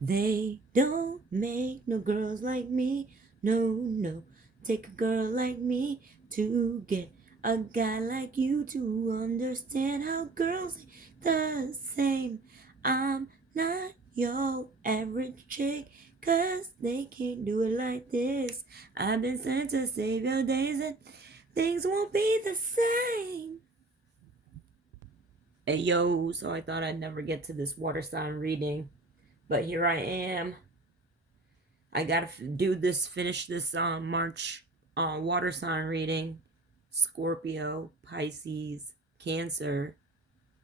They don't make no girls like me. No, no. Take a girl like me to get a guy like you to understand how girls ain't the same. I'm not your average chick, 'cause they can't do it like this. I've been sent to save your days and things won't be the same. Hey yo, so I thought I'd never get to this water sign reading, but here I am. I gotta finish this March water sign reading. Scorpio, Pisces, Cancer,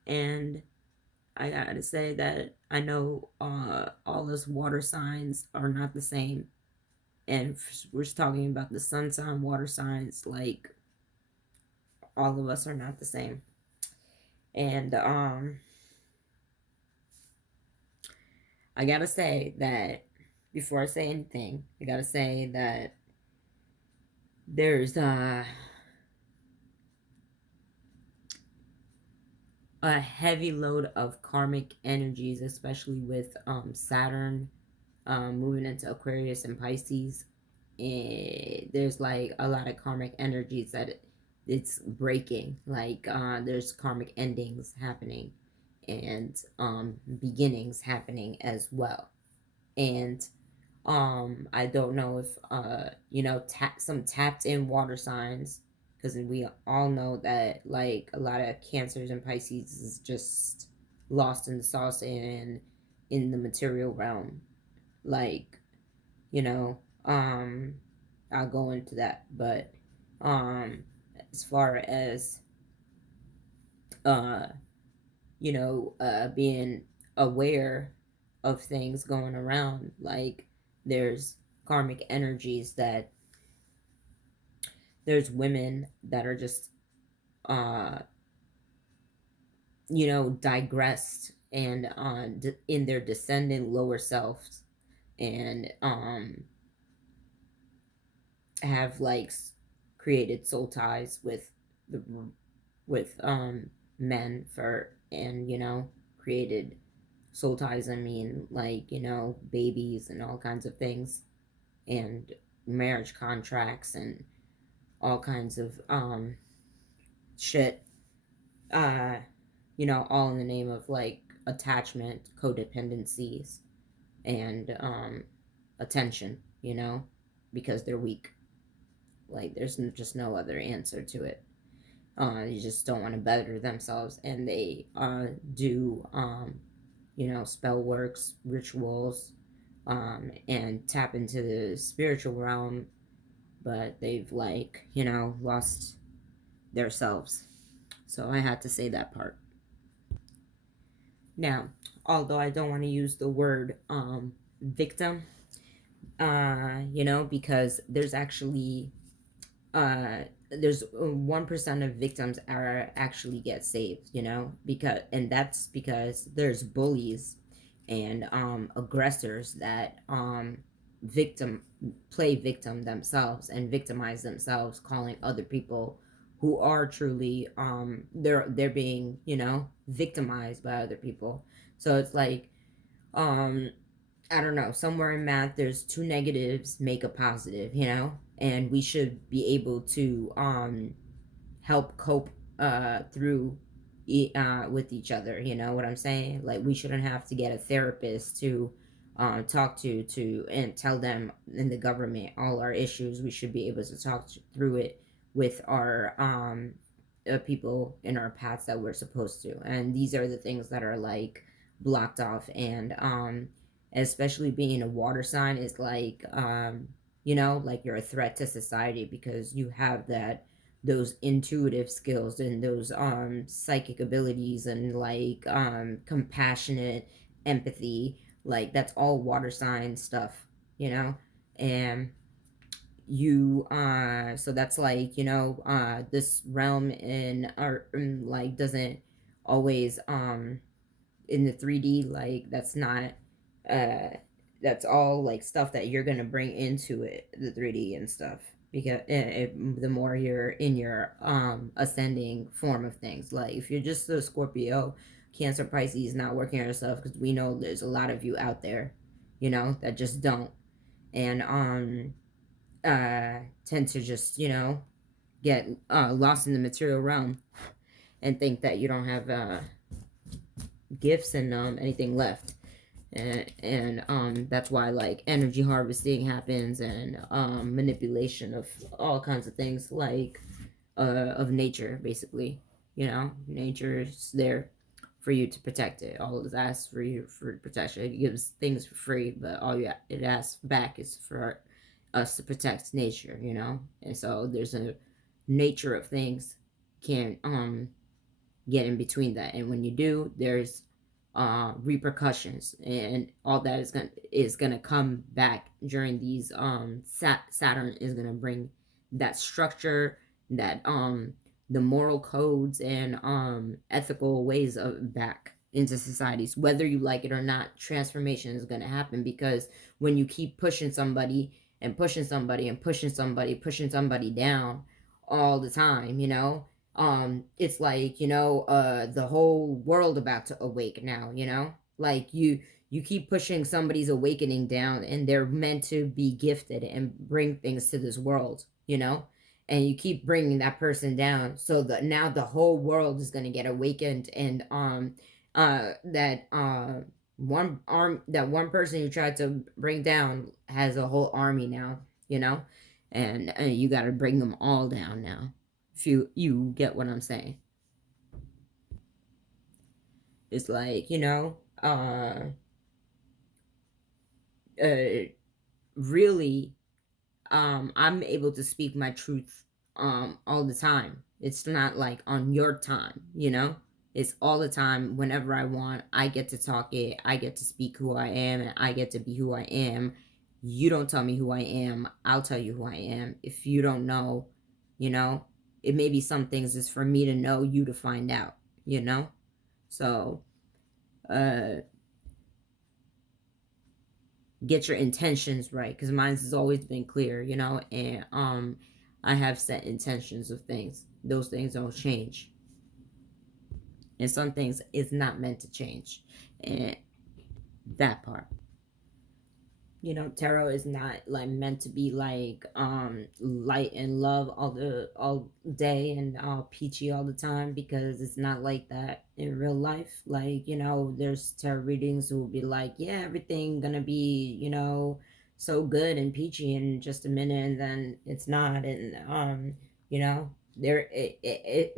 and I gotta say that I know all those water signs are not the same, and we're just talking about the sun sign water signs. Like, all of us are not the same, and I gotta say that before I say anything, I gotta say that there's a heavy load of karmic energies, especially with Saturn moving into Aquarius and Pisces. And there's like a lot of karmic energies that it's breaking. Like there's karmic endings happening and beginnings happening as well. And I don't know if some tapped in water signs, because we all know that like a lot of Cancers and Pisces is just lost in the sauce and in the material realm. Like, you know, I'll go into that, but as far as uh being aware of things going around, like there's karmic energies that there's women that are just uh digressed and in their descendant lower selves, and have like created soul ties with the with men for, and created soul ties, I mean, like, babies and all kinds of things, and marriage contracts and all kinds of shit, uh all in the name of like attachment, codependencies, and attention, because they're weak. Like, there's just no other answer to it. You just don't want to better themselves, and they do spell works, rituals, and tap into the spiritual realm, but they've like lost themselves. So I had to say that part. Now, although I don't want to use the word victim, because there's actually there's 1% of victims are actually get saved, and that's because there's bullies and aggressors that victim play victim themselves and victimize themselves, calling other people who are truly they're being victimized by other people. So it's like, I don't know, somewhere in math there's two negatives make a positive, and we should be able to help cope through with each other. You know what I'm saying? Like, we shouldn't have to get a therapist to talk to and tell them in the government all our issues. We should be able to talk through it with our people in our paths that we're supposed to. And these are the things that are like blocked off, and especially being a water sign is like like you're a threat to society, because you have those intuitive skills and those psychic abilities and like compassionate empathy. Like, that's all water sign stuff, and you so that's like, this realm in art, like, doesn't always in the 3D, like, that's not uh that's all like stuff that you're gonna bring into it, the 3D and stuff, because the more you're in your ascending form of things. Like, if you're just a Scorpio, Cancer, Pisces, not working on yourself, because we know there's a lot of you out there, you know, that just don't. And tend to just, you know, get lost in the material realm and think that you don't have gifts and anything left. And that's why like energy harvesting happens, and manipulation of all kinds of things, like of nature, basically. You know, nature's there for you to protect it. All it asks for you for protection. It gives things for free, but all you it asks back is for us to protect nature. You know, and so there's a nature of things can't get in between that, and when you do, there's repercussions, and all that is gonna come back during these Saturn is gonna bring that structure, that the moral codes and ethical ways of back into societies, whether you like it or not. Transformation is gonna happen, because when you keep pushing somebody and pushing somebody and pushing somebody down all the time, you know, it's like, you know, the whole world about to awake now, you know, like you keep pushing somebody's awakening down, and they're meant to be gifted and bring things to this world, you know, and you keep bringing that person down, so that now the whole world is going to get awakened. And that that one person you tried to bring down has a whole army now, you know, and you got to bring them all down now, if you get what I'm saying. It's like, you know, uh really, I'm able to speak my truth all the time. It's not like on your time, you know, it's all the time. Whenever I want, I get to talk it, I get to speak who I am, and I get to be who I am. You don't tell me who I am, I'll tell you who I am. If you don't know, you know, it may be some things is for me to know, you to find out, you know. So uh get your intentions right, because mine has always been clear, you know, and I have set intentions of things. Those things don't change, and some things is not meant to change, and that part, you know, tarot is not like meant to be like light and love all day and all peachy all the time, because it's not like that in real life. Like, you know, there's tarot readings who will be like, yeah, everything gonna be, you know, so good and peachy in just a minute, and then it's not. And you know, there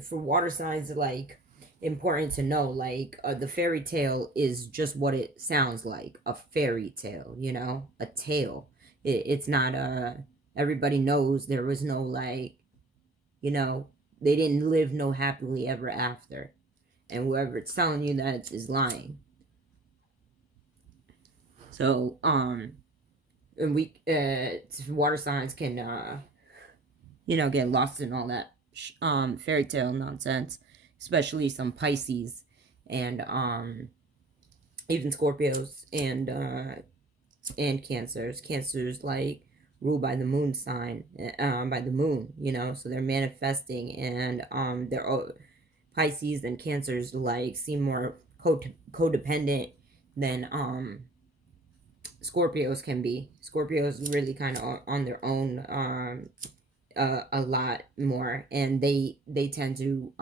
for water signs, like, important to know, like, the fairy tale is just what it sounds like, a fairy tale, you know, a tale. It's not everybody knows there was no, like, you know, they didn't live no happily ever after, and whoever's telling you that is lying. So and we water signs can you know, get lost in all that fairy tale nonsense, especially some Pisces, and even Scorpios, and Cancers. Cancers, like, ruled by the moon sign, by the moon, you know, so they're manifesting, and they're Pisces and Cancers, like, seem more codependent than Scorpios can be. Scorpios really kind of on their own, a lot more, and they tend to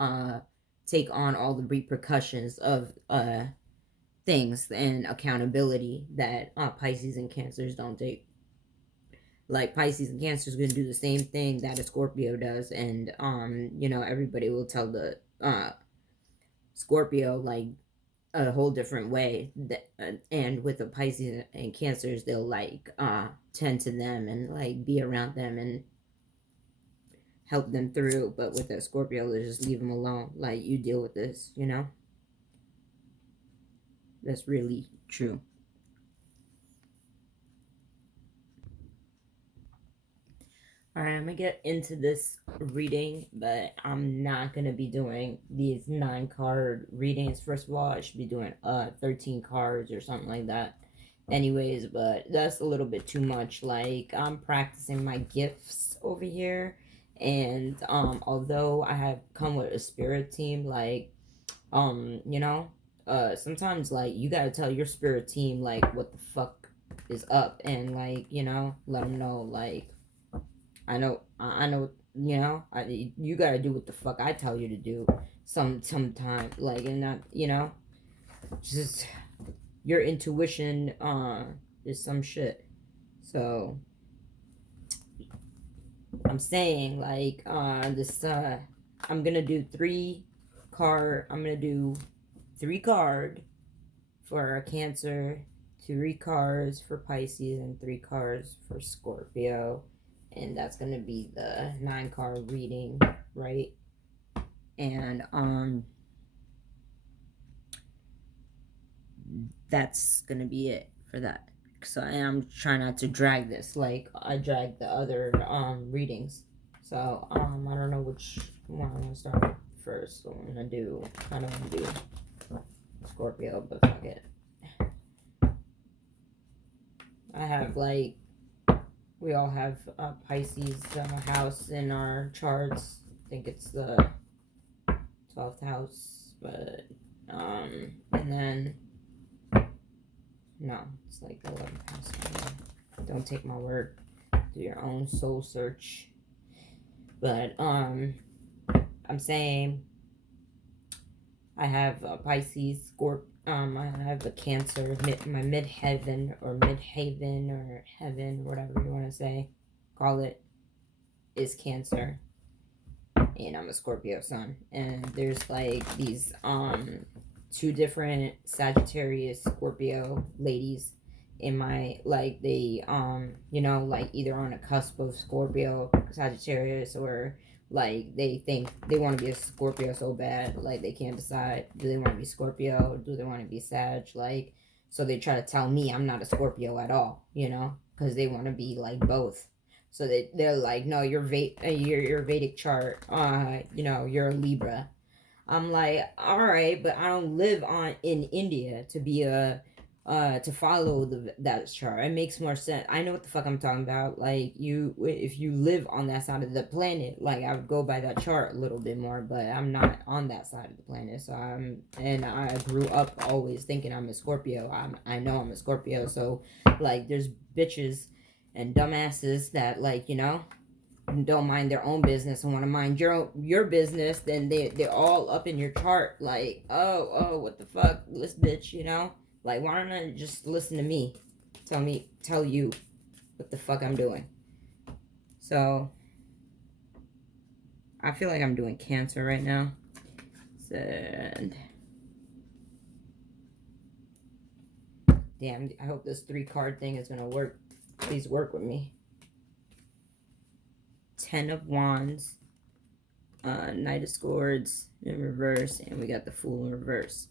take on all the repercussions of things and accountability that Pisces and Cancers don't take. Like, Pisces and Cancers are gonna do the same thing that a Scorpio does, and you know, everybody will tell the Scorpio, like, a whole different way. And with the Pisces and Cancers, they'll, like, tend to them and, like, be around them and help them through. But with a Scorpio, they just leave them alone. Like, you deal with this, you know. That's really true. All right, I'm gonna get into this reading, but I'm not gonna be doing these 9 card readings. First of all, I should be doing 13 cards or something like that. Anyways, but that's a little bit too much. Like, I'm practicing my gifts over here, and although I have come with a spirit team, like, you know, sometimes, like, you gotta tell your spirit team, like, what the fuck is up, and like, you know, let them know, like, I know, you know, you gotta do what the fuck I tell you to do sometime, like, and not, you know, just your intuition is some shit. So I'm saying, like, this I'm gonna do three card for Cancer, 3 cards for Pisces, and 3 cards for Scorpio. And that's gonna be the 9 card reading, right? And that's gonna be it for that. So I am trying not to drag this like I dragged the other readings. So I don't know which one I'm gonna start with first. So I'm gonna do Scorpio, but fuck it. I have, like, we all have a Pisces house in our charts. I think it's the 12th house, but and then no, it's like the 11th house. Don't take my word. Do your own soul search. But I'm saying I have a Pisces, Scorpio. I have a Cancer, my midheaven or midhaven or heaven, whatever you want to say, call it, is Cancer, and I'm a Scorpio sun. And there's like these 2 different Sagittarius Scorpio ladies in my, like, they you know, like, either on a cusp of Scorpio Sagittarius, or like they think they want to be a Scorpio so bad, like they can't decide, do they want to be Scorpio or do they want to be Sag, like, so they try to tell me I'm not a Scorpio at all, you know, because they want to be like both. So they're like, no, your Vedic chart, you know, you're a Libra. I'm like, all right, but I don't live in India to be a to follow that chart. It makes more sense. I know what the fuck I'm talking about. Like, if you live on that side of the planet, like, I would go by that chart a little bit more, but I'm not on that side of the planet. So and I grew up always thinking I'm a Scorpio. I know I'm a Scorpio. So, like, there's bitches and dumbasses that, like, you know, don't mind their own business and want to mind your business, then they're all up in your chart, like, oh, what the fuck, this bitch, you know, like, why don't I just listen to me, tell you what the fuck I'm doing. So I feel like I'm doing Cancer right now. And damn, I hope this 3 card thing is gonna work. Please work with me. 10 of Wands, Knight of Swords in reverse, and we got the Fool in reverse.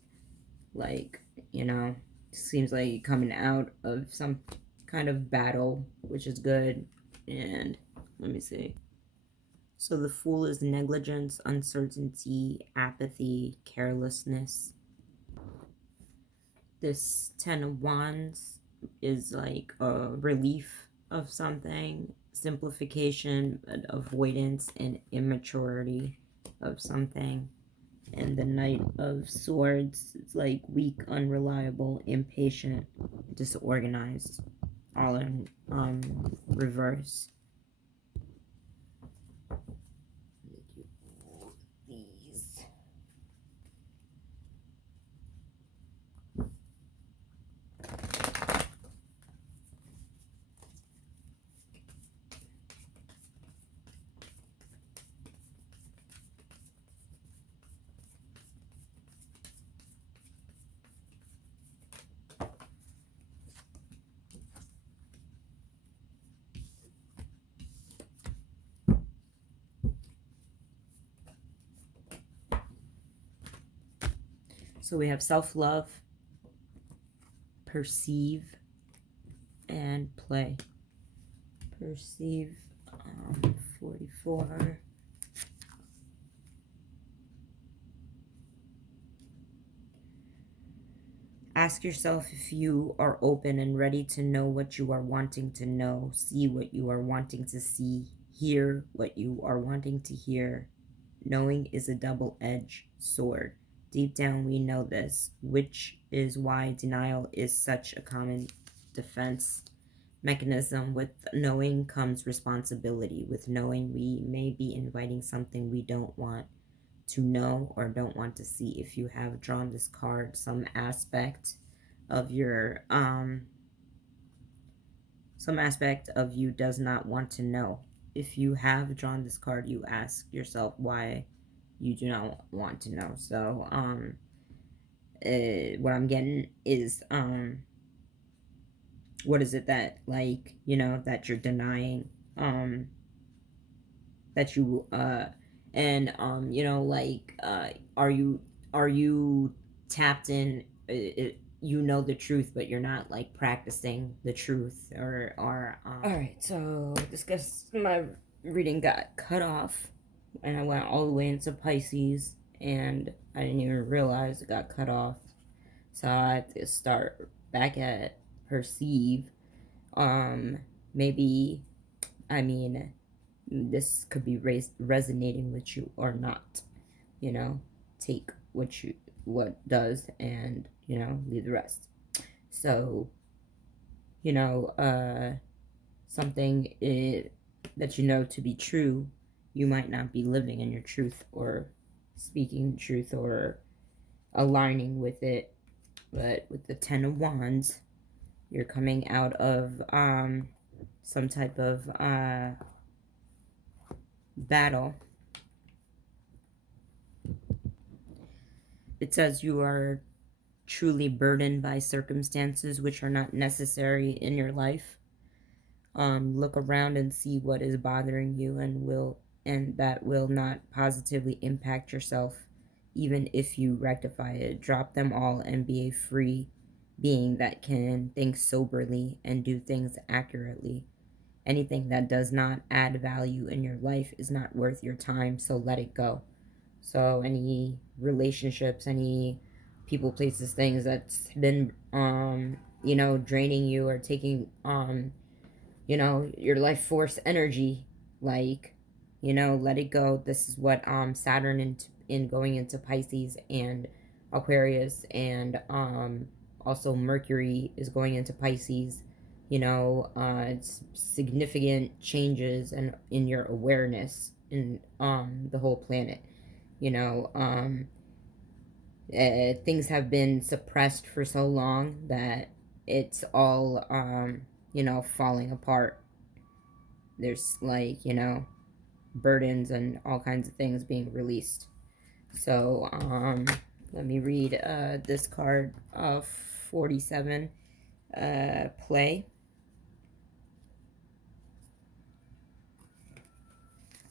Like, you know, seems like you're coming out of some kind of battle, which is good. And let me see. So the Fool is negligence, uncertainty, apathy, carelessness. This 10 of Wands is like a relief of something, simplification, avoidance, and immaturity of something. And the Knight of Swords is like weak, unreliable, impatient, disorganized, all in reverse. These. So we have self-love, perceive, and play. Perceive, 44. Ask yourself if you are open and ready to know what you are wanting to know, see what you are wanting to see, hear what you are wanting to hear. Knowing is a double-edged sword. Deep down we know this, which is why denial is such a common defense mechanism. With knowing comes responsibility. With knowing, we may be inviting something we don't want to know or don't want to see. If you have drawn this card, some aspect of your some aspect of you does not want to know. If you have drawn this card, you ask yourself why you do not want to know. So what I'm getting is what is it that, like, you know, that you're denying, that you and you know, like, are you tapped in, you know the truth, but you're not like practicing the truth, or all right. So this my reading got cut off and I went all the way into Pisces and I didn't even realize it got cut off, so I had to start back at perceive. Maybe, I mean, this could be resonating with you or not, you know. Take what does, and, you know, leave the rest. So, you know, something that you know to be true, you might not be living in your truth or speaking truth or aligning with it. But with the 10 of Wands, you're coming out of some type of battle. It says you are truly burdened by circumstances which are not necessary in your life. Look around and see what is bothering you, and that will not positively impact yourself, even if you rectify it. Drop them all and be a free being that can think soberly and do things accurately. Anything that does not add value in your life is not worth your time, so let it go. So any relationships, any people, places, things that's been you know, draining you or taking you know, your life force energy, like, you know, let it go. This is what Saturn in going into Pisces and Aquarius, and also Mercury is going into Pisces. You know, it's significant changes in your awareness in the whole planet. You know, things have been suppressed for so long that it's all you know, falling apart. There's, like, you know, burdens and all kinds of things being released. So let me read this card of 47, play.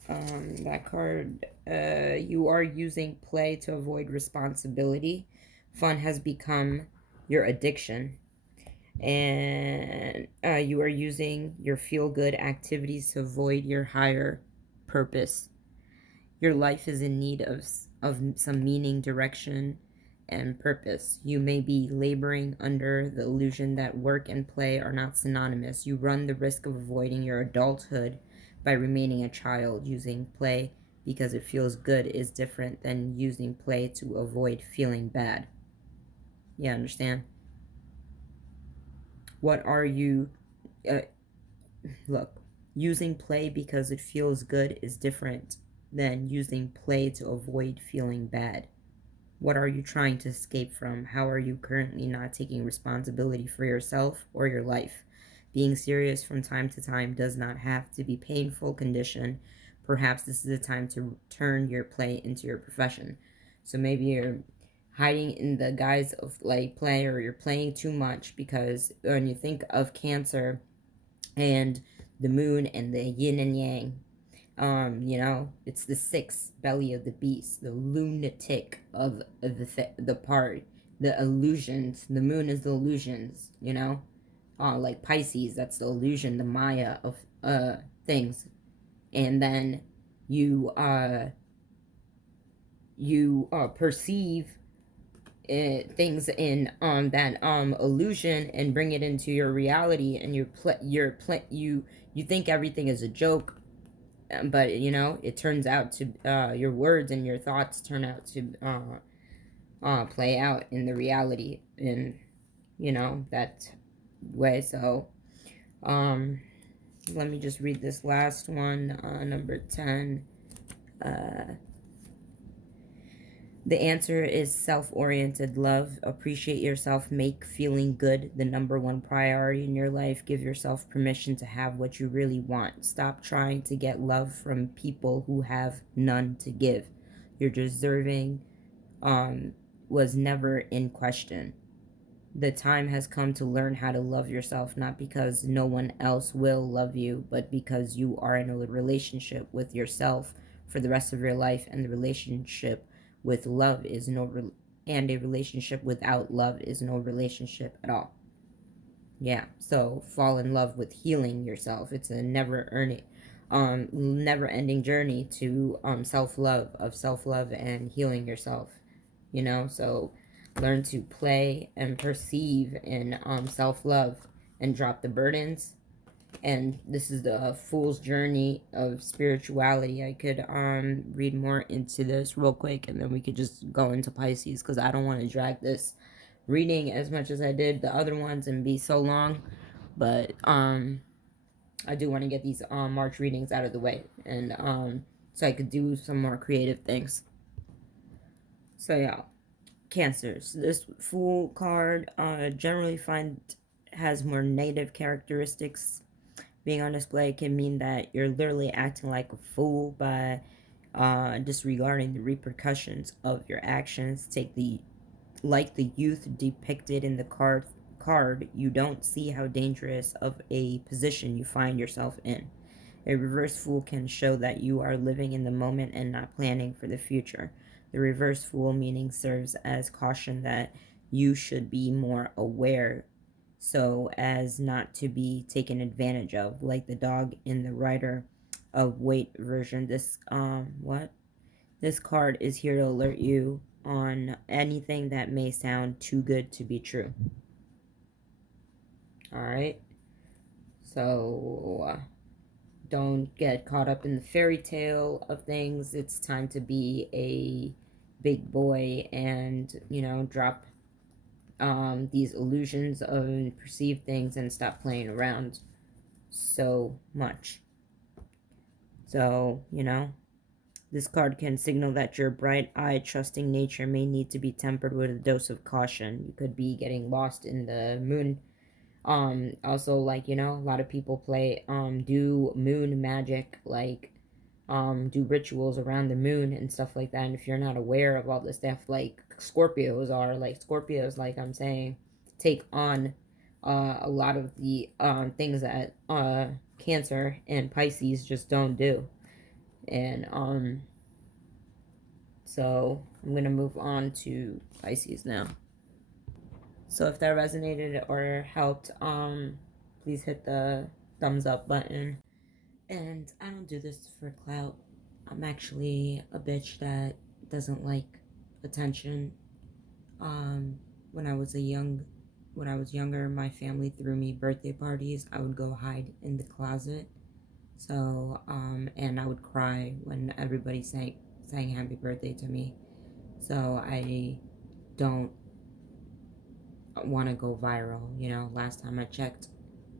That card, you are using play to avoid responsibility. Fun has become your addiction, and you are using your feel-good activities to avoid your higher purpose. Your life is in need of some meaning, direction, and purpose. You may be laboring under the illusion that work and play are not synonymous. You run the risk of avoiding your adulthood by remaining a child. Using play because it feels good is different than using play to avoid feeling bad. You understand? What are you... look, using play because it feels good is different than using play to avoid feeling bad. What are you trying to escape from? How are you currently not taking responsibility for yourself or your life? Being serious from time to time does not have to be painful condition. Perhaps this is a time to turn your play into your profession. So maybe you're hiding in the guise of like play, or you're playing too much, because when you think of Cancer and the moon and the yin and yang, you know, it's the sixth belly of the beast, the lunatic of the part, the illusions. The moon is the illusions, you know. Like Pisces, that's the illusion, the Maya of things. And then you perceive things in that illusion and bring it into your reality, and you think everything is a joke, but you know, it turns out to your words and your thoughts turn out to play out in the reality. And you know, that way. So um let me just read this last one, number 10. The answer is self-oriented love. Appreciate yourself. Make feeling good the number one priority in your life. Give yourself permission to have what you really want. Stop trying to get love from people who have none to give. Your deserving was never in question. The time has come to learn how to love yourself, not because no one else will love you, but because you are in a relationship with yourself for the rest of your life, and the relationship with love is and a relationship without love is no relationship at all. Yeah, so fall in love with healing yourself. It's a never ending journey to self love and healing yourself. So learn to play and perceive in self love and drop the burdens. And this is the fool's journey of spirituality. I could read more into this real quick, and then we could just go into Pisces, because I don't want to drag this reading as much as I did the other ones and be so long. But I do want to get these March readings out of the way, and so I could do some more creative things. So yeah, Cancers. This Fool card generally has more negative characteristics. Being on display can mean that you're literally acting like a fool by disregarding the repercussions of your actions. Like the youth depicted in the card, you don't see how dangerous of a position you find yourself in. A reverse fool can show that you are living in the moment and not planning for the future. The reverse fool meaning serves as caution that you should be more aware so as not to be taken advantage of, like the dog in the Rider of Waite version. This card is here to alert you on anything that may sound too good to be true. All right. So don't get caught up in the fairy tale of things. It's time to be a big boy and, drop these illusions of perceived things and stop playing around so much. So, this card can signal that your bright-eyed, trusting nature may need to be tempered with a dose of caution. You could be getting lost in the moon. Also, like, a lot of people do moon magic, like, do rituals around the moon and stuff like that. And if you're not aware of all this stuff, like Scorpios, like I'm saying, take on a lot of the things that Cancer and Pisces just don't do. And so I'm gonna move on to Pisces now. So if that resonated or helped, please hit the thumbs up button. And I don't do this for clout. I'm actually a bitch that doesn't like attention. Um, when I was younger, my family threw me birthday parties. I would go hide in the closet. So, and I would cry when everybody sang happy birthday to me. So I don't want to go viral. Last time I checked,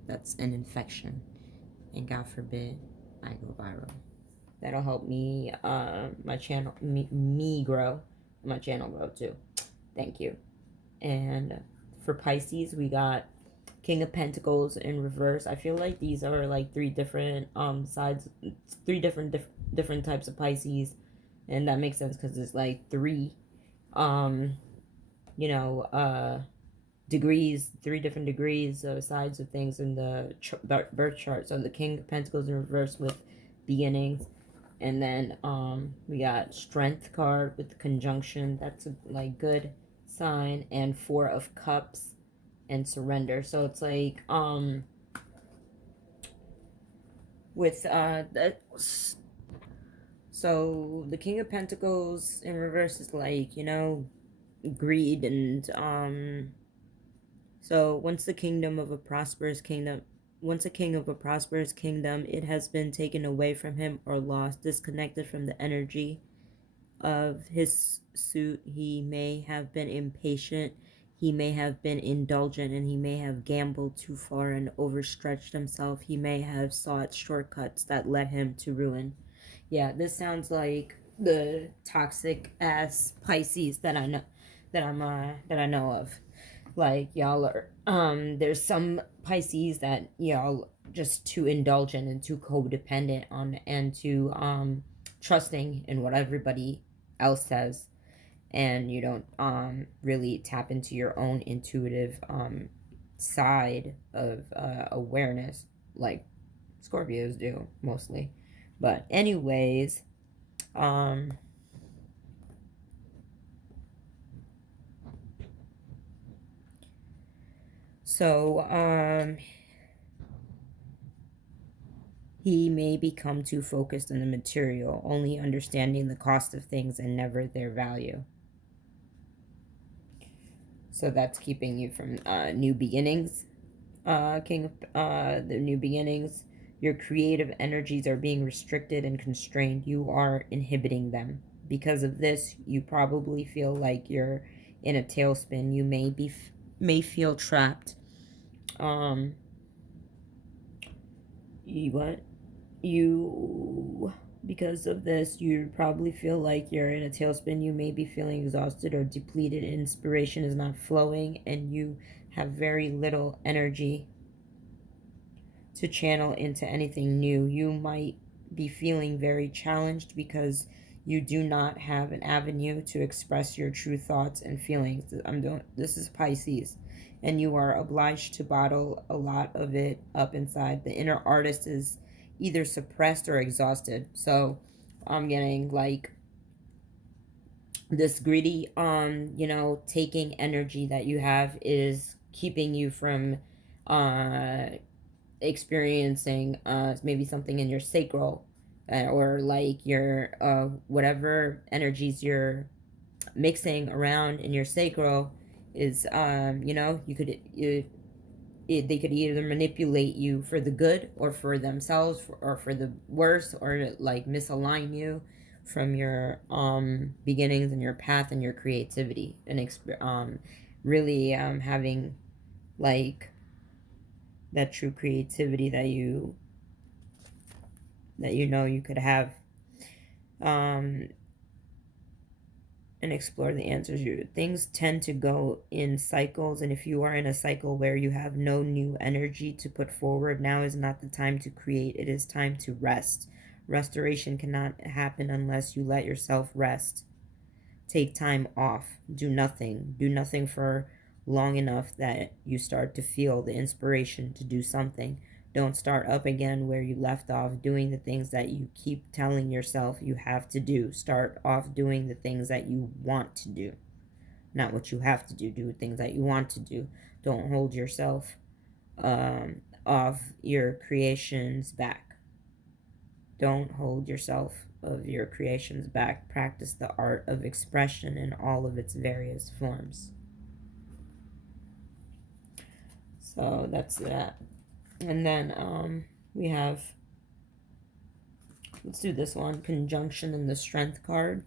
that's an infection, and God forbid I go viral. That'll help me, my channel, me grow, my channel grow too. Thank you. And for Pisces, we got King of Pentacles in reverse. I feel like these are like three different sides, three different types of Pisces, and that makes sense because it's like three, degrees, three different degrees, sides of things in the birth chart. So the King of Pentacles in reverse with beginnings, and then we got Strength card with the conjunction. That's a like good sign, and Four of Cups and surrender. So it's like with so the King of Pentacles in reverse is like, greed, and so once a king of a prosperous kingdom, it has been taken away from him or lost, disconnected from the energy of his suit. He may have been impatient He may have been indulgent and he may have gambled too far and overstretched himself. He may have sought shortcuts that led him to ruin. Yeah, this sounds like the toxic ass Pisces that I know that I know of. Like y'all are there's some Pisces that y'all just too indulgent and too codependent on and too trusting in what everybody else says, and you don't really tap into your own intuitive side of awareness like Scorpios do mostly. But anyways, um so he may become too focused on the material, only understanding the cost of things and never their value. So that's keeping you from new beginnings. King of the new beginnings. Your creative energies are being restricted and constrained. You are inhibiting them. Because of this, you probably feel like you're in a tailspin. You may feel trapped. You what? You Because of this, you probably feel like you're in a tailspin. You may be feeling exhausted or depleted. Inspiration is not flowing, and you have very little energy to channel into anything new. You might be feeling very challenged because you do not have an avenue to express your true thoughts and feelings. This is Pisces, and you are obliged to bottle a lot of it up inside. The inner artist is either suppressed or exhausted. So I'm getting like this greedy taking energy that you have is keeping you from experiencing maybe something in your sacral, or like your whatever energies you're mixing around in your sacral is they could either manipulate you for the good or for themselves, or for the worse, or like misalign you from your beginnings and your path and your creativity, and really having like that true creativity that you could have, um and explore the answers. Things tend to go in cycles, and if you are in a cycle where you have no new energy to put forward, now is not the time to create. It is time to rest. Restoration cannot happen unless you let yourself rest. Take time off. Do nothing. Do nothing for long enough that you start to feel the inspiration to do something. Don't start up again where you left off, doing the things that you keep telling yourself you have to do. Start off doing the things that you want to do, not what you have to do. Do things that you want to do. Don't hold yourself off your creations back. Don't hold yourself of your creations back. Practice the art of expression in all of its various forms. So that's that. And then we have, let's do this one, conjunction in the strength card.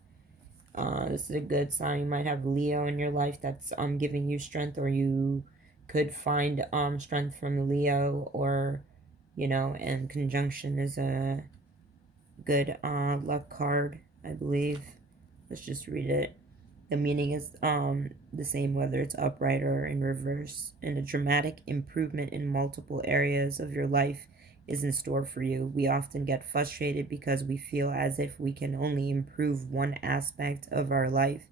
This is a good sign. You might have Leo in your life that's giving you strength, or you could find strength from Leo, or and conjunction is a good luck card, I believe. Let's just read it. The meaning is the same whether it's upright or in reverse, and a dramatic improvement in multiple areas of your life is in store for you. We often get frustrated because we feel as if we can only improve one aspect of our life,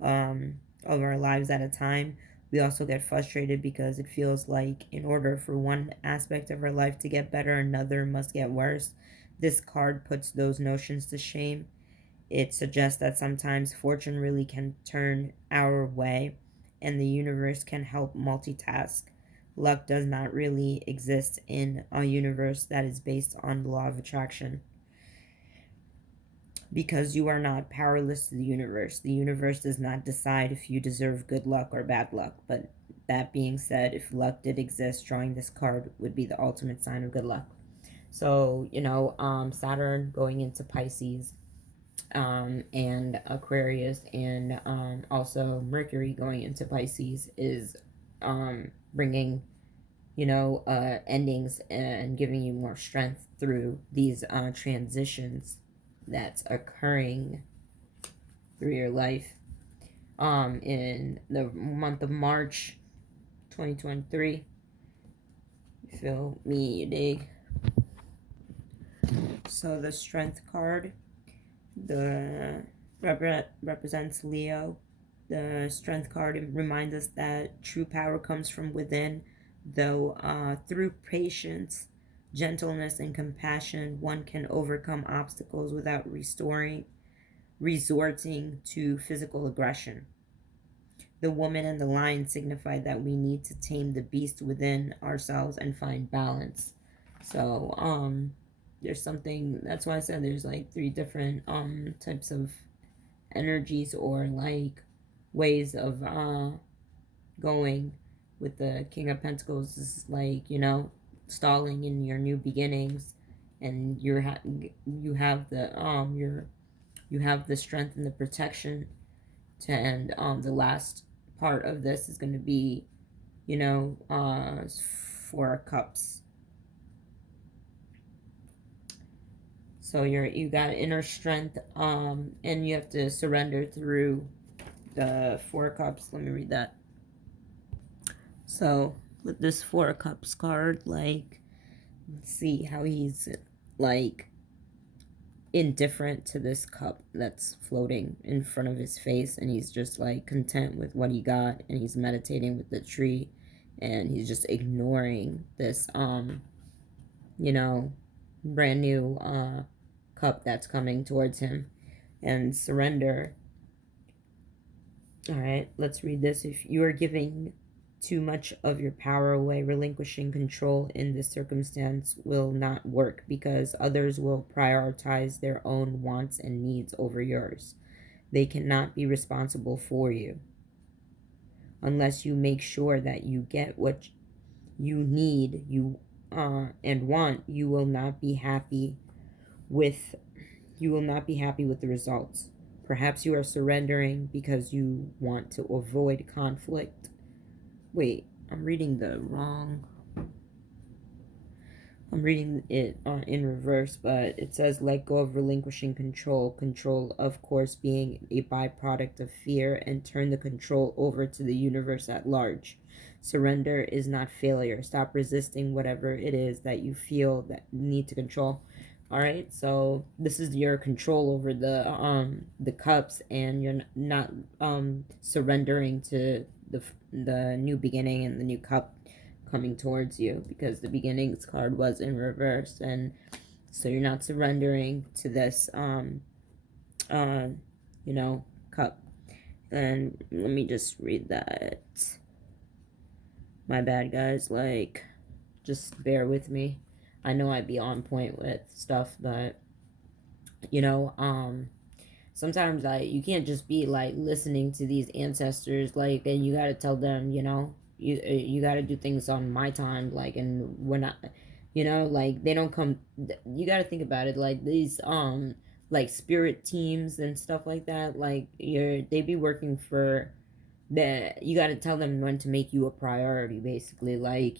of our lives at a time. We also get frustrated because it feels like in order for one aspect of our life to get better, another must get worse. This card puts those notions to shame. It suggests that sometimes fortune really can turn our way, and the universe can help multitask. Luck does not really exist in a universe that is based on the law of attraction, because you are not powerless to the universe. The universe does not decide if you deserve good luck or bad luck. But that being said, if luck did exist, drawing this card would be the ultimate sign of good luck. So, Saturn going into Pisces, and Aquarius, and also Mercury going into Pisces is bringing, endings and giving you more strength through these transitions that's occurring through your life. In the month of March 2023, you feel me, you dig? So the Strength card, the represents Leo. The Strength card reminds us that true power comes from within, though through patience, gentleness, and compassion, one can overcome obstacles without resorting to physical aggression. The woman and the lion signify that we need to tame the beast within ourselves and find balance. So, there's something, that's why I said there's like three different types of energies or like ways of going with the King of Pentacles. Is like, stalling in your new beginnings, and you have the strength and the protection to end. The last part of this is going to be, 4 of Cups. So you got inner strength, and you have to surrender through the 4 of Cups. Let me read that. So with this 4 of Cups card, like, let's see how he's like indifferent to this cup that's floating in front of his face, and he's just like content with what he got, and he's meditating with the tree, and he's just ignoring this brand new cup that's coming towards him. And surrender. All right, let's read this. If you are giving too much of your power away, relinquishing control in this circumstance will not work, because others will prioritize their own wants and needs over yours. They cannot be responsible for you. Unless you make sure that you get what you need, and want, you will not be happy with the results. Perhaps you are surrendering because you want to avoid conflict. Wait, I'm reading it in reverse, but it says let go of relinquishing control. Control, of course, being a byproduct of fear, and turn the control over to the universe at large. Surrender is not failure. Stop resisting whatever it is that you feel that you need to control. All right, so this is your control over the cups, and you're not surrendering to the new beginning and the new cup coming towards you, because the beginnings card was in reverse, and so you're not surrendering to this cup. And let me just read that. My bad, guys, like, just bear with me. I know I'd be on point with stuff, but sometimes you can't just be like listening to these ancestors, like, and you got to tell them, you got to do things on my time, like, and we're not, like, they don't come. You got to think about it, like these like spirit teams and stuff like that, like they be working for that. You got to tell them when to make you a priority, basically, like,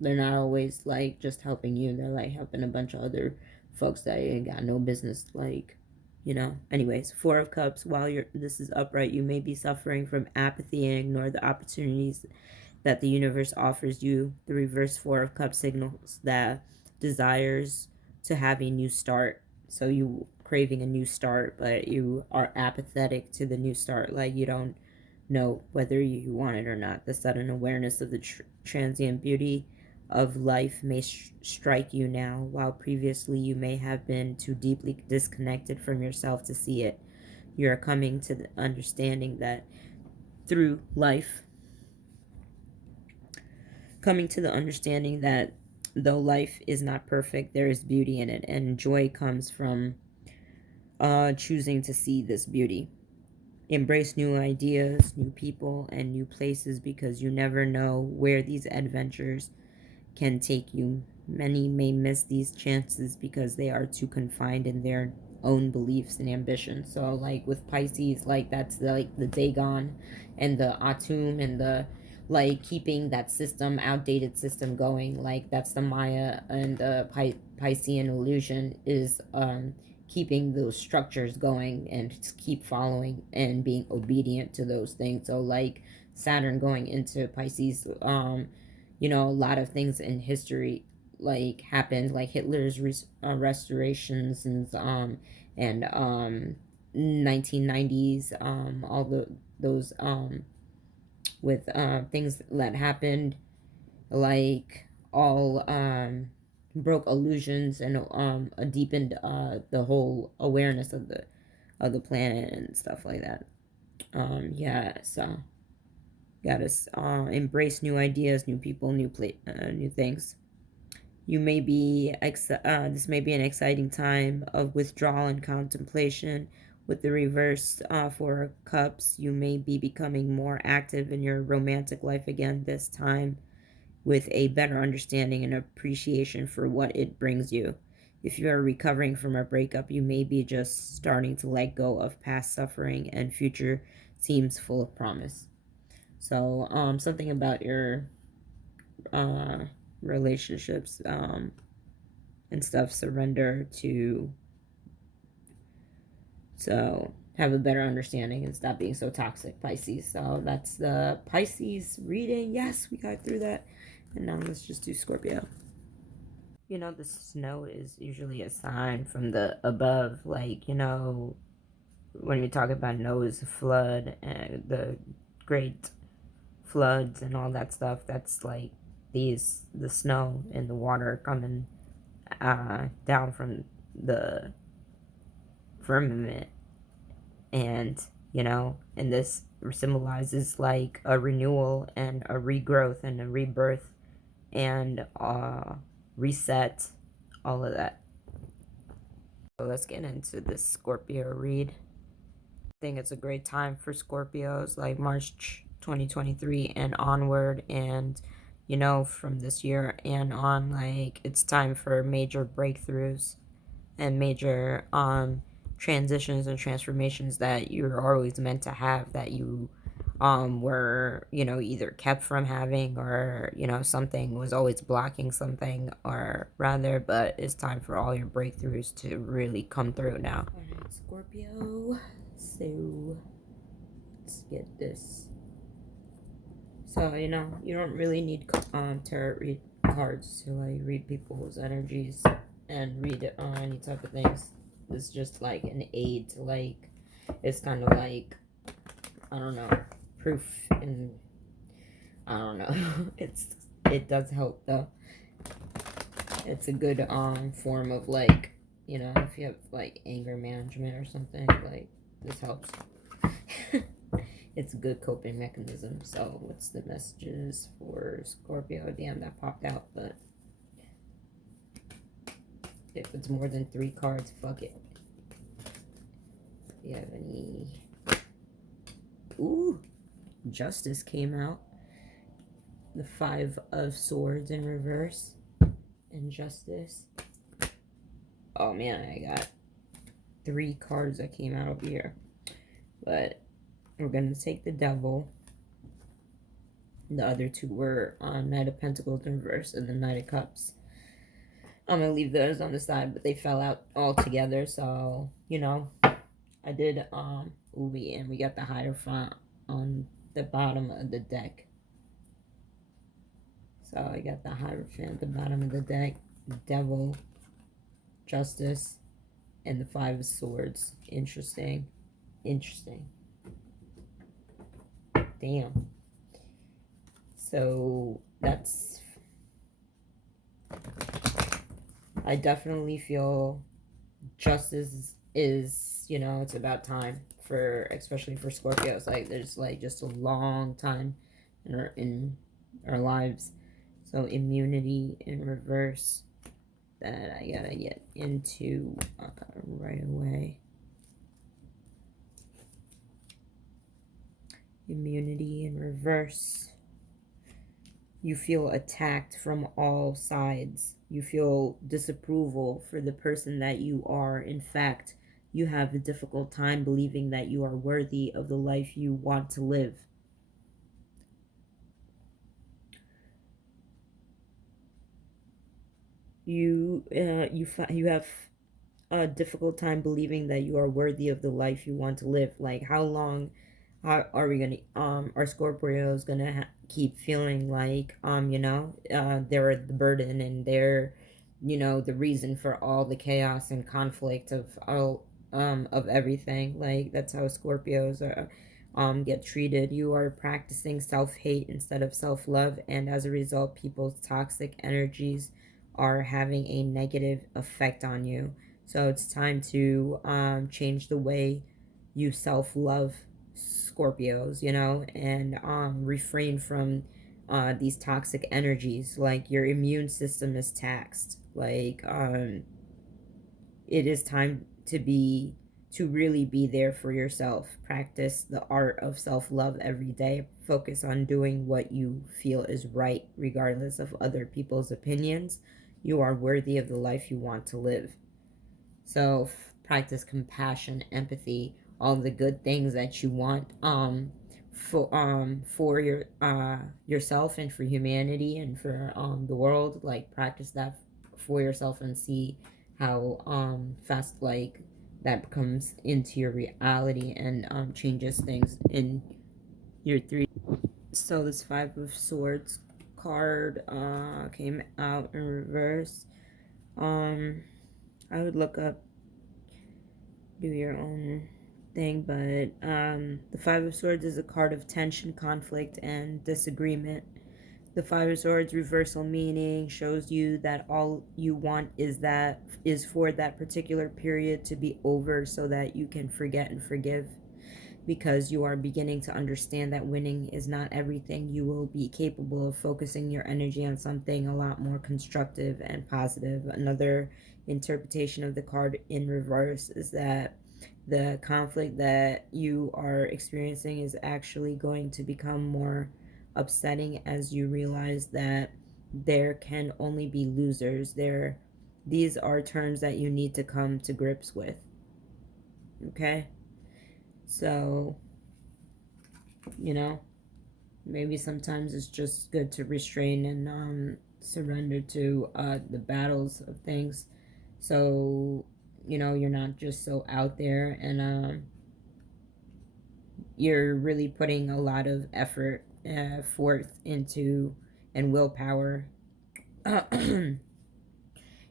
they're not always like just helping you, they're like helping a bunch of other folks that ain't got no business, like, anyways. 4 of Cups, while this is upright, you may be suffering from apathy and ignore the opportunities that the universe offers you. The reverse 4 of Cups signals that desires to have a new start. So you craving a new start, but you are apathetic to the new start, like you don't know whether you want it or not. The sudden awareness of the transient beauty of life may strike you now, while previously you may have been too deeply disconnected from yourself to see it. You are coming to the understanding that through life, though life is not perfect, there is beauty in it, and joy comes from choosing to see this beauty. Embrace new ideas, new people, and new places, because you never know where these adventures can take you. Many may miss these chances because they are too confined in their own beliefs and ambitions. So like with Pisces, like that's the Dagon and the Atum and the like keeping that system, outdated system going. Like that's the Maya and the Piscean illusion is keeping those structures going and keep following and being obedient to those things. So like Saturn going into Pisces, you know, a lot of things in history like happened, like Hitler's restorations and 1990s, all those with things that happened, like all broke illusions and deepened the whole awareness of the planet and stuff like that. Yeah, so gotta embrace new ideas, new people, new things. You may be this may be an exciting time of withdrawal and contemplation. With the reverse Four of Cups, you may be becoming more active in your romantic life again this time, with a better understanding and appreciation for what it brings you. If you are recovering from a breakup, you may be just starting to let go of past suffering, and future seems full of promise. So, something about your uh, relationships and stuff, surrender to, so have a better understanding and stop being so toxic, Pisces. So that's the Pisces reading. Yes, we got through that. And now let's just do Scorpio. You know, the snow is usually a sign from the above, like, you know, when we talk about Noah's flood and the great floods and all that stuff, that's like the snow and the water coming down from the firmament. And you know, and this symbolizes like a renewal and a regrowth and a rebirth and reset, all of that. So let's get into this Scorpio read. I think it's a great time for Scorpios, like March 2023 and onward, and you know, from this year and on, like it's time for major breakthroughs and major transitions and transformations that you're always meant to have, that you were, you know, either kept from having, or you know, something was always blocking something, or rather, but it's time for all your breakthroughs to really come through now. All right, Scorpio, so let's get this. So you know, you don't really need tarot read cards to like read people's energies and read any type of things. It's just like an aid to, like, it's kind of like, I don't know, proof, and I don't know. It does help though. It's a good form of, like, you know, if you have like anger management or something, like this helps. It's a good coping mechanism. So what's the messages for Scorpio? Damn, that popped out, but if it's more than 3 cards, fuck it. Do you have any? Ooh, Justice came out. The 5 of Swords in reverse. And Justice. Oh man, I got 3 cards that came out over here. But we're going to take the Devil. The other 2 were Knight of Pentacles in reverse and the Knight of Cups. I'm going to leave those on the side, but they fell out all together. So, you know, I did Ubi, and we got the Hierophant on the bottom of the deck. So I got the Hierophant at the bottom of the deck, Devil, Justice, and the 5 of Swords. Interesting. Interesting. Damn. So that's, I definitely feel justice is, you know, it's about time for, especially for Scorpios. Like there's like just a long time in our lives. So immunity in reverse, that I gotta get into right away. Immunity in reverse. You feel attacked from all sides. You feel disapproval for the person that you are, in fact, you have a difficult time believing that you are worthy of the life you want to live. You have a difficult time believing that you are worthy of the life you want to live. Like, how long are we gonna are Scorpios gonna keep feeling like they're the burden, and they're the reason for all the chaos and conflict of everything. Like, that's how Scorpios are get treated. You are practicing self-hate instead of self-love, and as a result, people's toxic energies are having a negative effect on you. So it's time to change the way you self-love, Scorpios, and refrain from these toxic energies. Like, your immune system is taxed. Like, it is time to really be there for yourself. Practice the art of self-love every day. Focus on doing what you feel is right, regardless of other people's opinions. You are worthy of the life you want to live. So practice compassion, empathy, all the good things that you want for yourself and for humanity and for the world. Like, practice that for yourself and see how fast, like, that comes into your reality and changes things in your three. So this Five of Swords card came out in reverse. I would look up, do your own thing, but the Five of Swords is a card of tension, conflict, and disagreement. The Five of Swords reversal meaning shows you that all you want is for that particular period to be over, so that you can forget and forgive, because you are beginning to understand that winning is not everything. You will be capable of focusing your energy on something a lot more constructive and positive. Another interpretation of the card in reverse is that the conflict that you are experiencing is actually going to become more upsetting as you realize that there can only be losers. These are terms that you need to come to grips with. Okay? So, maybe sometimes it's just good to restrain and surrender to the battles of things. So, you're not just so out there, and you're really putting a lot of effort forth into, and willpower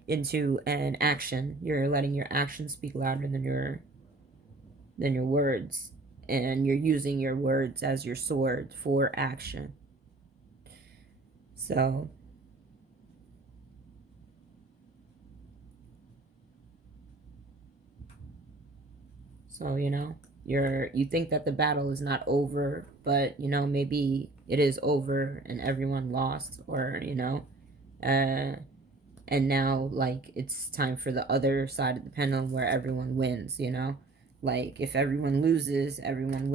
into an action. You're letting your actions speak louder than your words, and you're using your words as your sword for action. So you think that the battle is not over, but maybe it is over and everyone lost, or and now, like, it's time for the other side of the pendulum where everyone wins. Like, if everyone loses, everyone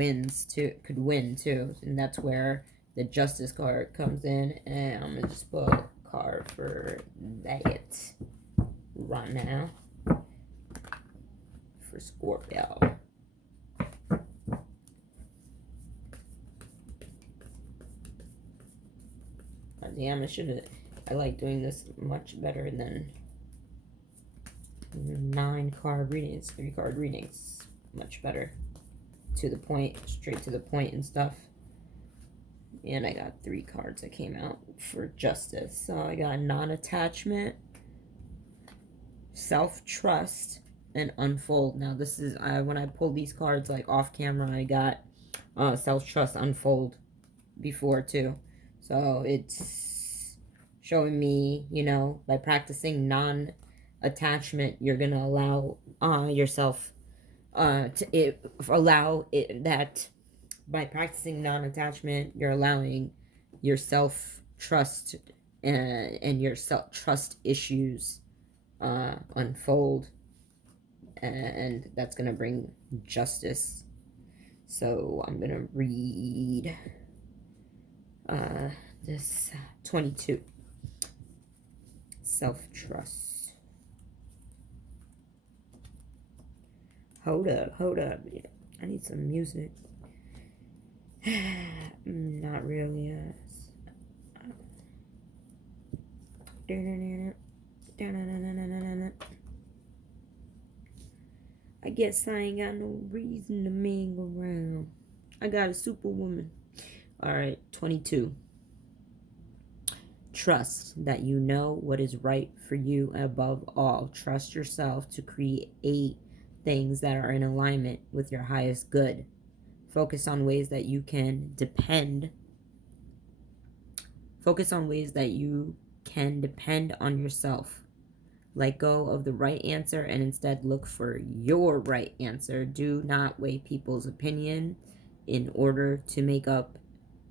could win too, and that's where the Justice card comes in. And I'm gonna just pull a card for that right now for Scorpio. Damn, I like doing this much better than 9 card readings, 3 card readings. Much better. To the point, straight to the point and stuff. And I got 3 cards that came out for Justice. So I got non-attachment, self-trust, and unfold. Now this is, when I pulled these cards like off camera, I got self-trust, unfold before too. So it's showing me, by practicing non-attachment, you're going to allow yourself that by practicing non-attachment, you're allowing your self-trust and your self-trust issues unfold, and that's going to bring justice. So I'm going to read this 22. Self-trust. Hold up, hold up. I need some music. Not really. I guess I ain't got no reason to mingle around. I got a superwoman. Alright, 22. Trust that you know what is right for you above all. Trust yourself to create things that are in alignment with your highest good. Focus on ways that you can depend. Focus on ways that you can depend on yourself. Let go of the right answer and instead look for your right answer. Do not weigh people's opinion in order to make up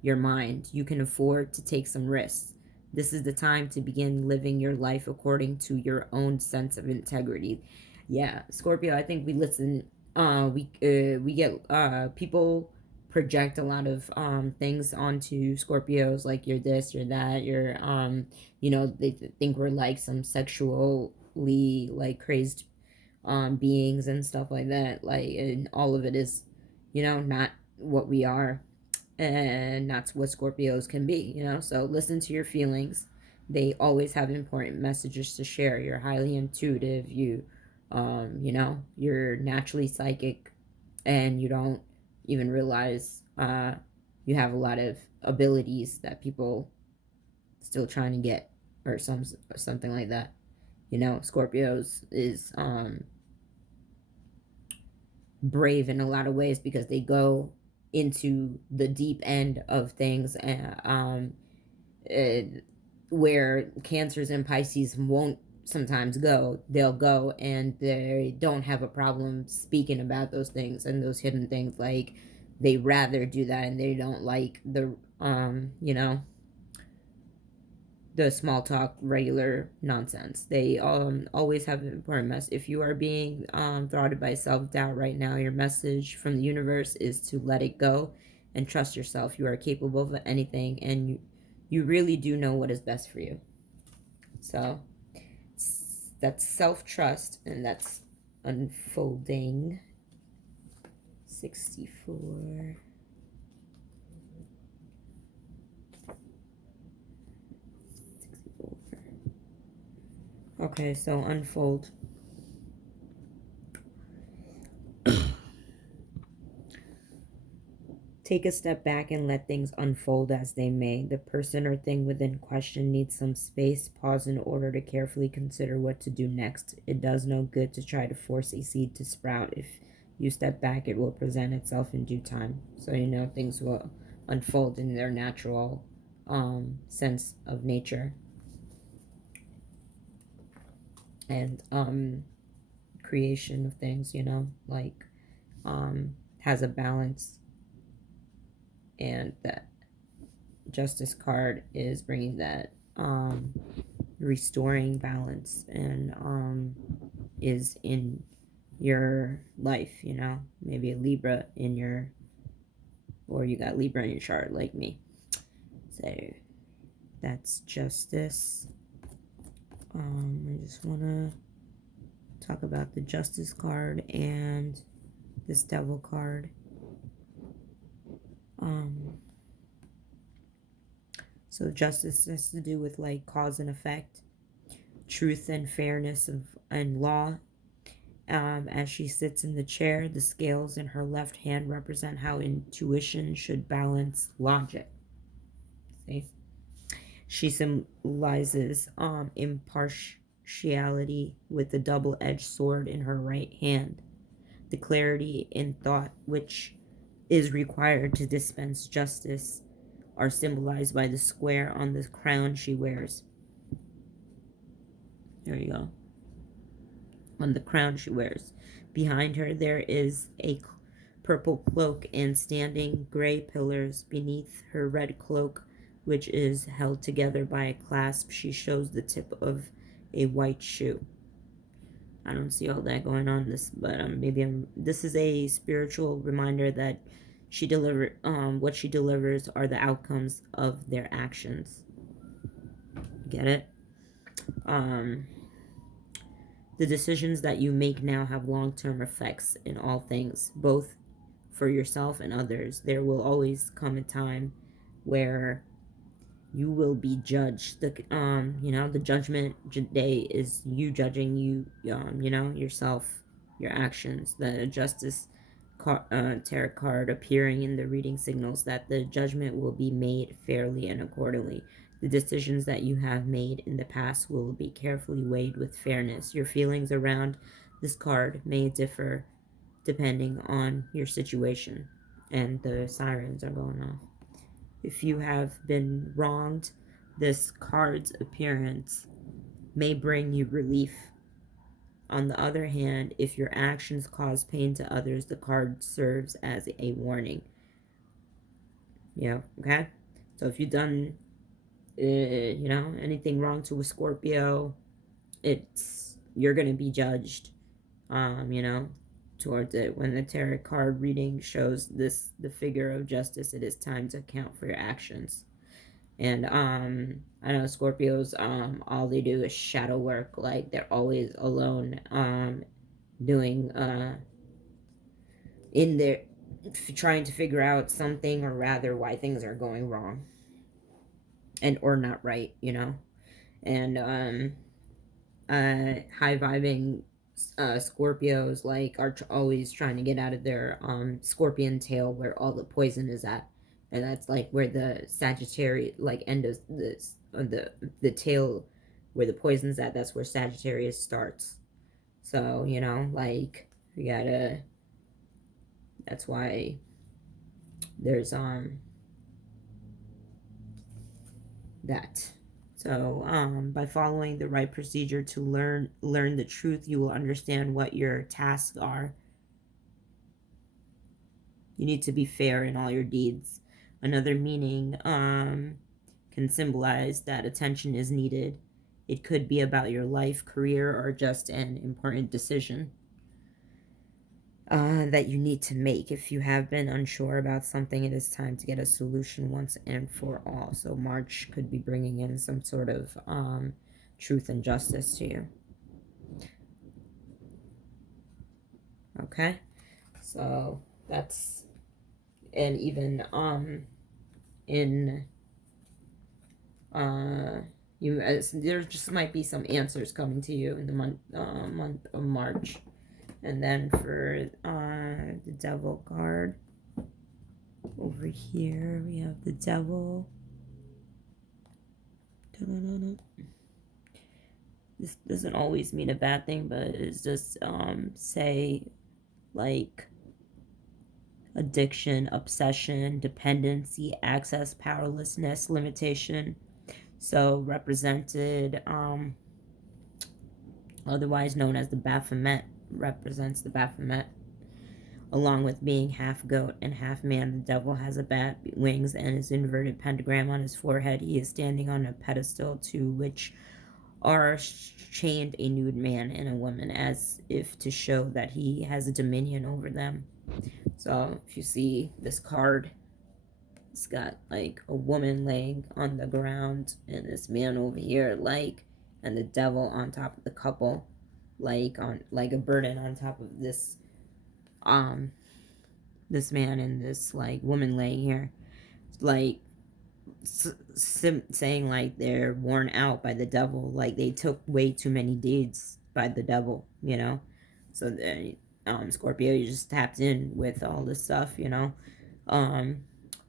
your mind. You can afford to take some risks. This is the time to begin living your life according to your own sense of integrity. Yeah, Scorpio, I think we listen, we get people project a lot of things onto Scorpios, like you're this, you're that, you're they think we're like some sexually like crazed beings and stuff like that. Like, and all of it is, not what we are, and that's what Scorpios can be, So listen to your feelings. They always have important messages to share. You're highly intuitive. You're naturally psychic, and you don't even realize you have a lot of abilities that people still trying to get, or something like that. Scorpios is brave in a lot of ways because they go into the deep end of things, uh, where Cancers and Pisces won't sometimes go. They'll go, and they don't have a problem speaking about those things and those hidden things. Like, they rather do that, and they don't like the small talk, regular nonsense. They always have an important message. If you are being thwarted by self-doubt right now, your message from the universe is to let it go and trust yourself. You are capable of anything, and you really do know what is best for you. So that's self-trust, and that's unfolding. 64. Okay, so unfold. Take a step back and let things unfold as they may. The person or thing within question needs some space. Pause in order to carefully consider what to do next. It does no good to try to force a seed to sprout. If you step back, it will present itself in due time. So things will unfold in their natural sense of nature. And creation of things, like has a balance. And that Justice card is bringing that restoring balance, and is in your life, maybe a Libra in your, or you got Libra in your chart like me. So that's Justice. I just want to talk about the Justice card and this Devil card. So justice has to do with like cause and effect, truth and fairness and law. As she sits in the chair, the scales in her left hand represent how intuition should balance logic. See? She symbolizes impartiality with the double-edged sword in her right hand. The clarity in thought which is required to dispense justice are symbolized by the square on the crown she wears. There you go. On the crown she wears. Behind her there is a purple cloak and standing gray pillars beneath her red cloak, which is held together by a clasp. She shows the tip of a white shoe. I don't see all that going on this, but this is a spiritual reminder that what she delivers are the outcomes of their actions. Get it? The decisions that you make now have long-term effects in all things, both for yourself and others. There will always come a time where you will be judged. The judgment day is you judging yourself, your actions. The justice tarot card appearing in the reading signals that the judgment will be made fairly and accordingly. The decisions that you have made in the past will be carefully weighed with fairness. Your feelings around this card may differ depending on your situation. And the sirens are going off. If you have been wronged, this card's appearance may bring you relief. On the other hand, if your actions cause pain to others, the card serves as a warning. Okay? So if you've done, anything wrong to a Scorpio, you're going to be judged, towards it. When the tarot card reading shows the figure of justice, it is time to account for your actions. And I know Scorpios, all they do is shadow work. Like, they're always alone, doing in there, trying to figure out something, or rather why things are going wrong and or not right, and high vibing Scorpios are always trying to get out of their scorpion tail where all the poison is at, and that's like where the Sagittarius end of this the tail where the poison's at. That's where Sagittarius starts. So you gotta. That's why there's that. So, by following the right procedure to learn the truth, you will understand what your tasks are. You need to be fair in all your deeds. Another meaning can symbolize that attention is needed. It could be about your life, career, or just an important decision that you need to make. If you have been unsure about something, it is time to get a solution once and for all. So March could be bringing in some sort of truth and justice to you. Okay, so that's, and even in there just might be some answers coming to you in the month of March. And then for the Devil card, over here we have the Devil. This doesn't always mean a bad thing, but it's just say like addiction, obsession, dependency, access, powerlessness, limitation. So represented, otherwise known as the Baphomet, represents the Baphomet. Along with being half goat and half man, the devil has a bat wings and his inverted pentagram on his forehead. He is standing on a pedestal to which are chained a nude man and a woman, as if to show that he has a dominion over them. So if you see this card, it's got like a woman laying on the ground and this man over here, and the devil on top of the couple, on a burden on top of this this man and this woman laying here, saying they're worn out by the devil, they took way too many deeds by the devil, so Scorpio, you just tapped in with all this stuff,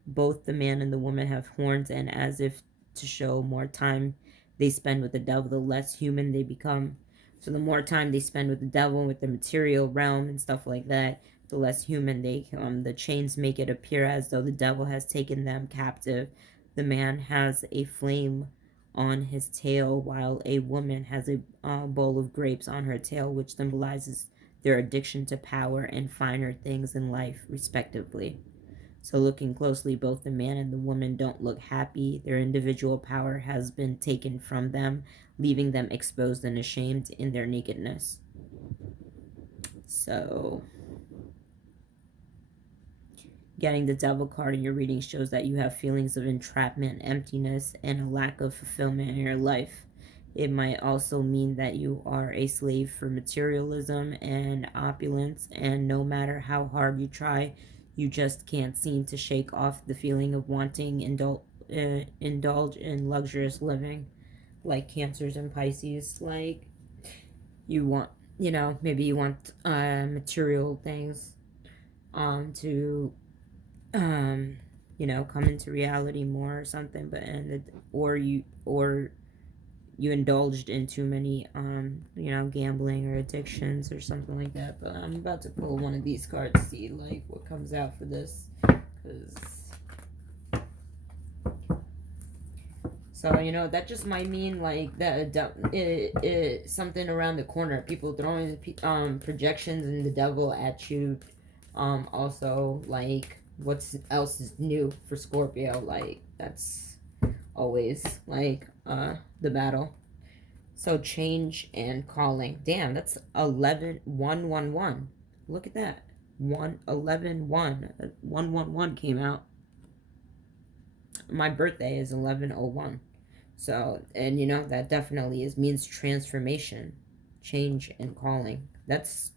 both the man and the woman have horns, and as if to show more time they spend with the devil, the less human they become. So the more time they spend with the devil, with the material realm and stuff like that, the less human they become. The chains make it appear as though the devil has taken them captive. The man has a flame on his tail, while a woman has a bowl of grapes on her tail, which symbolizes their addiction to power and finer things in life, respectively. So looking closely, both the man and the woman don't look happy. Their individual power has been taken from them, leaving them exposed and ashamed in their nakedness. So getting the devil card in your reading shows that you have feelings of entrapment, emptiness, and a lack of fulfillment in your life. It might also mean that you are a slave for materialism and opulence, and no matter how hard you try, you just can't seem to shake off the feeling of wanting indulge in luxurious living, like Cancers and Pisces. Like, you want, maybe you want material things to come into reality more or something, but or you indulged in too many gambling or addictions or something like that. But I'm about to pull one of these cards to see like what comes out for this, because so that just might mean like that it something around the corner, people throwing projections and the devil at you. Also, like, what's else is new for Scorpio? Like, that's always like the battle. So change and calling. Damn, that's 11 1 1 1. Look at that. 1 11 1 came out. My birthday is 11/01. So, and that definitely means transformation, change and calling. That's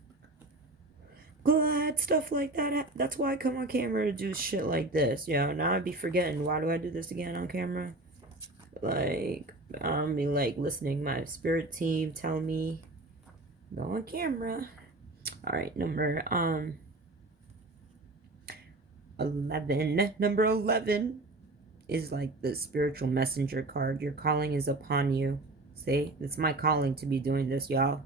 glad stuff like that. That's why I come on camera to do shit like this. Now I'd be forgetting, why do I do this again on camera? Like, be like listening my spirit team tell me go on camera. All right, number 11. Number 11 is like the spiritual messenger card. Your calling is upon you. See, it's my calling to be doing this, y'all.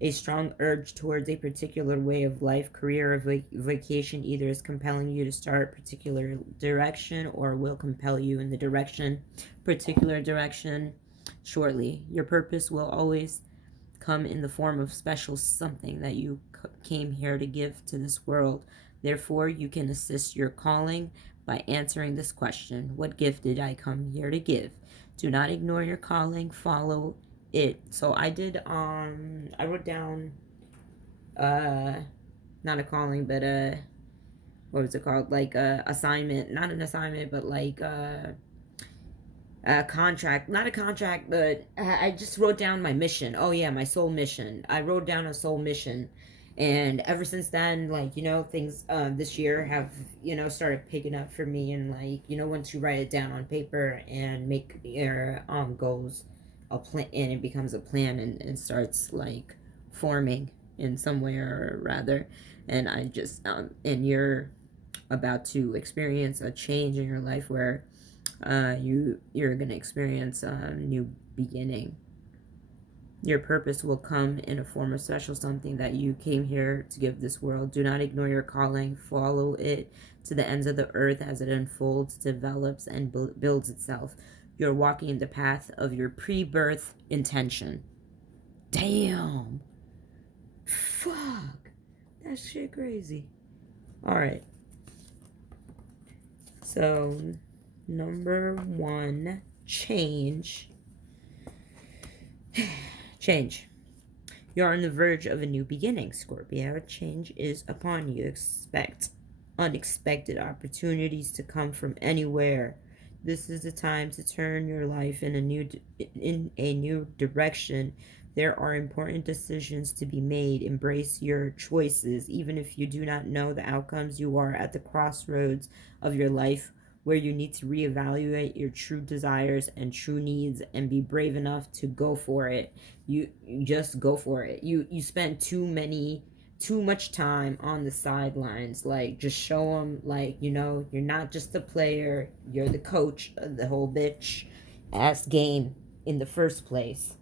A strong urge towards a particular way of life, career, or vacation either is compelling you to start a particular direction or will compel you in the particular direction shortly. Your purpose will always come in the form of special something that you came here to give to this world. Therefore, you can assist your calling by answering this question: what gift did I come here to give? Do not ignore your calling, follow it. So I did I wrote down not a calling, but what was it called? Like a assignment, not an assignment, but like a contract, not a contract, but I just wrote down my mission. Oh yeah, my soul mission. I wrote down a soul mission, and ever since then, like, things this year have started picking up for me. And like, once you write it down on paper and make your goals a plan, and it becomes a plan, and starts like forming in some way or rather. And I just and you're about to experience a change in your life where you're gonna experience a new beginning. Your purpose will come in a form of special something that you came here to give this world. Do not ignore your calling. Follow it to the ends of the earth as it unfolds, develops, and builds itself. You're walking the path of your pre-birth intention. Damn. Fuck. That shit crazy. Alright. So, number 1, change. Change. You're on the verge of a new beginning, Scorpio. Change is upon you. Expect unexpected opportunities to come from anywhere. This is the time to turn your life in a new direction. There are important decisions to be made. Embrace your choices, even if you do not know the outcomes. You are at the crossroads of your life where you need to reevaluate your true desires and true needs and be brave enough to go for it. You just go for it. You spent too much time on the sidelines. Like, just show them, like, you're not just a player, you're the coach of the whole bitch ass game in the first place.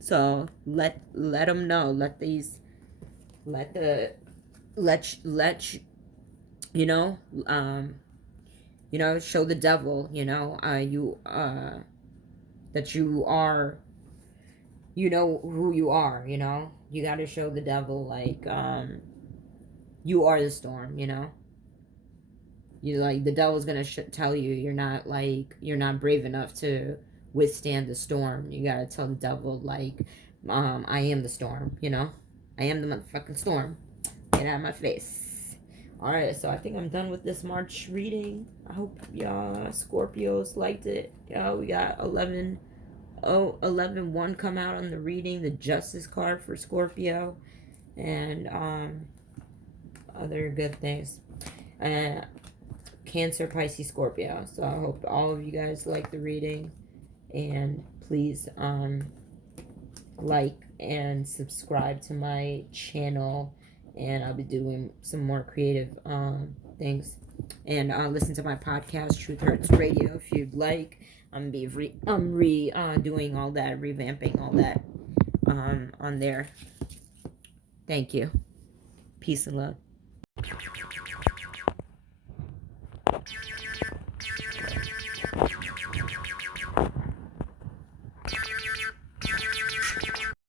So let them know. Let show the devil, that you are, who you are. You got to show the devil, like, you are the storm. You, like, the devil's gonna tell you you're not brave enough to withstand the storm. You gotta tell the devil, like, I am the storm. I am the motherfucking storm. Get out of my face. Alright, so I think I'm done with this March reading. I hope y'all Scorpios liked it. We got 11 11-1 come out on the reading, the Justice card for Scorpio, and other good things. Cancer, Pisces, Scorpio. So I hope all of you guys like the reading, and please like and subscribe to my channel, and I'll be doing some more creative things. And listen to my podcast, Truth Hurts Radio, if you'd like. I'm doing all that, revamping all that on there. Thank you. Peace and love.